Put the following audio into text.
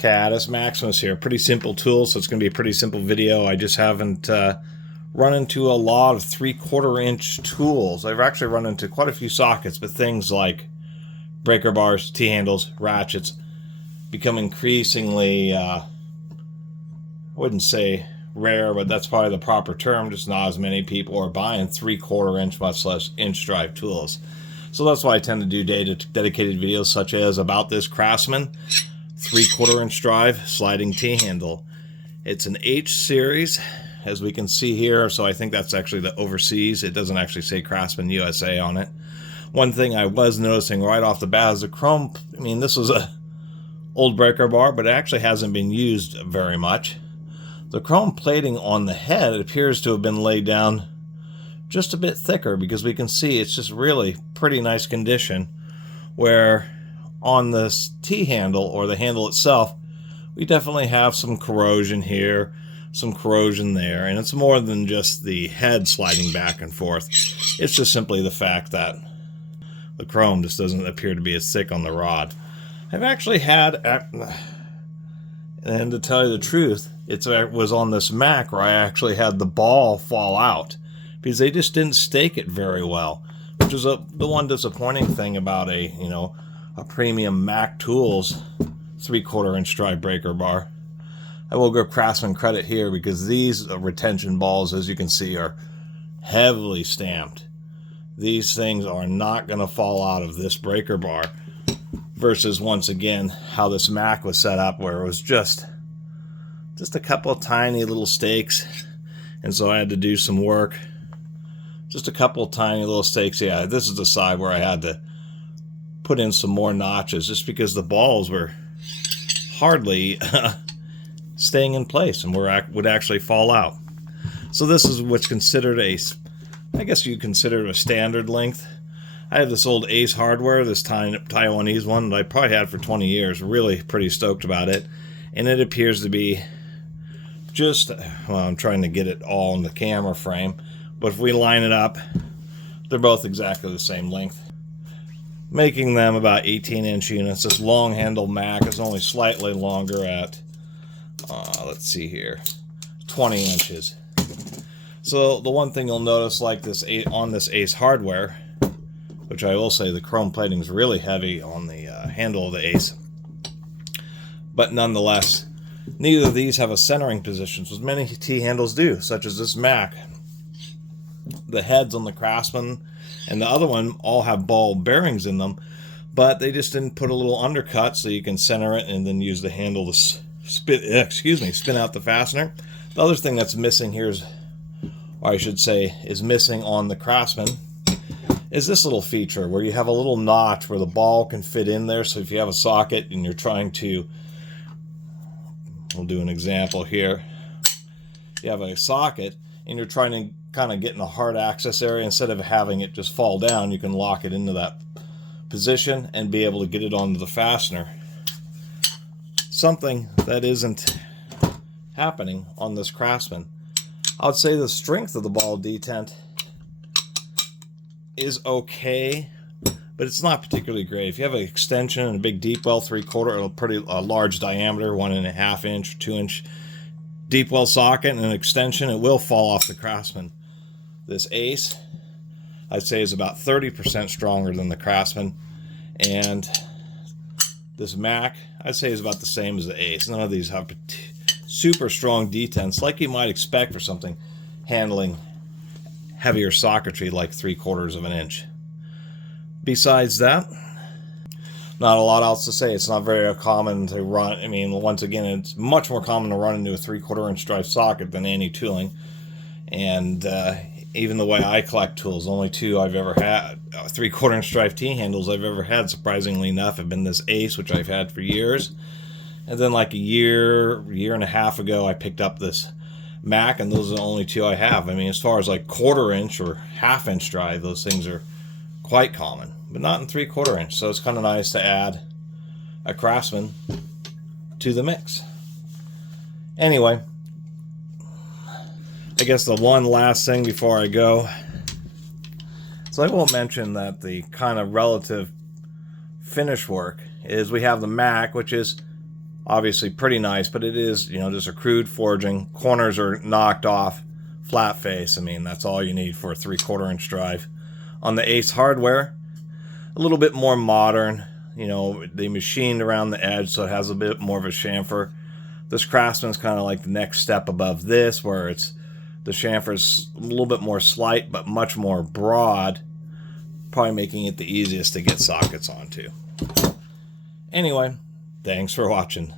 Catus, Maximus here. Pretty simple tool, so it's going to be a pretty simple video. I just haven't run into a lot of 3/4 inch tools. I've actually run into quite a few sockets, but things like breaker bars, T-handles, ratchets become increasingly, I wouldn't say rare, but that's probably the proper term. Just not as many people are buying 3/4 inch, much less inch drive tools. So that's why I tend to do dedicated videos such as about this Craftsman 3/4 inch drive sliding T-handle. It's an H series, as we can see here, so I think that's actually the overseas. It doesn't actually say Craftsman USA on it. One thing I was noticing right off the bat is the chrome. I mean, this was a old breaker bar, but it actually hasn't been used very much. The chrome plating on the head appears to have been laid down just a bit thicker, because we can see it's just really pretty nice condition, where on this T-handle, or the handle itself, we definitely have some corrosion here, some corrosion there, and it's more than just the head sliding back and forth. It's just simply the fact that the chrome just doesn't appear to be as thick on the rod. I've actually had, and to tell you the truth, it was on this Mac where I actually had the ball fall out, because they just didn't stake it very well, which is the one disappointing thing about a premium Mac Tools 3/4 inch drive breaker bar. I will give Craftsman credit here, because these retention balls, as you can see, are heavily stamped. These things are not going to fall out of this breaker bar, versus, once again, how this Mac was set up, where it was just a couple of tiny little stakes, and so I had to do some work. Just a couple of tiny little stakes. Yeah, this is the side where I had to put in some more notches, just because the balls were hardly staying in place and would actually fall out. So this is what's considered I guess you consider it a standard length. I have this old Ace hardware, this Taiwanese one that I probably had for 20 years. Really pretty stoked about it. And it appears to be just, well, I'm trying to get it all in the camera frame, but if we line it up, they're both exactly the same length, making them about 18-inch units. This long handle Mac is only slightly longer at, let's see here, 20 inches. So the one thing you'll notice, like this on this Ace hardware, which I will say the chrome plating is really heavy on the handle of the Ace, but nonetheless, neither of these have a centering position, as many T-handles do, such as this Mac. The heads on the Craftsman and the other one all have ball bearings in them, but they just didn't put a little undercut so you can center it and then use the handle to spin out the fastener. The other thing that's missing here is, or I should say is missing on the Craftsman, is this little feature where you have a little notch where the ball can fit in there. So if you have a socket and you're trying to, we'll do an example here. You have a socket and you're trying to kind of get in a hard access area, instead of having it just fall down, you can lock it into that position and be able to get it onto the fastener. Something that isn't happening on this Craftsman. I would say the strength of the ball detent is okay, but it's not particularly great. If you have an extension and a big deep well 3/4, a pretty large diameter, 1.5 inch, 2 inch deep well socket and an extension, it will fall off the Craftsman. This Ace, I'd say, is about 30% stronger than the Craftsman, and this Mac, I'd say, is about the same as the Ace. None of these have super strong detents like you might expect for something handling heavier socketry like 3/4 inch. Besides that, not a lot else to say. It's not very common to run. I mean, once again, it's much more common to run into a 3/4 inch drive socket than any tooling. And even the way I collect tools, only two I've ever had, 3/4 inch drive T-handles I've ever had, surprisingly enough, have been this Ace, which I've had for years. And then like a year and a half ago, I picked up this Mac, and those are the only two I have. I mean, as far as like 1/4 inch or 1/2 inch drive, those things are quite common, but not in 3/4 inch. So it's kind of nice to add a Craftsman to the mix. Anyway, I guess the one last thing before I go, so I will mention that the kind of relative finish work is we have the Mac, which is Obviously pretty nice, but it is, you know, just a crude forging. Corners are knocked off, flat face. I mean, that's all you need for a 3/4 inch drive. On the Ace hardware, a little bit more modern. You know, they machined around the edge, so it has a bit more of a chamfer. This Craftsman's kind of like the next step above this, where it's the chamfer's a little bit more slight, but much more broad, probably making it the easiest to get sockets onto. Anyway, thanks for watching.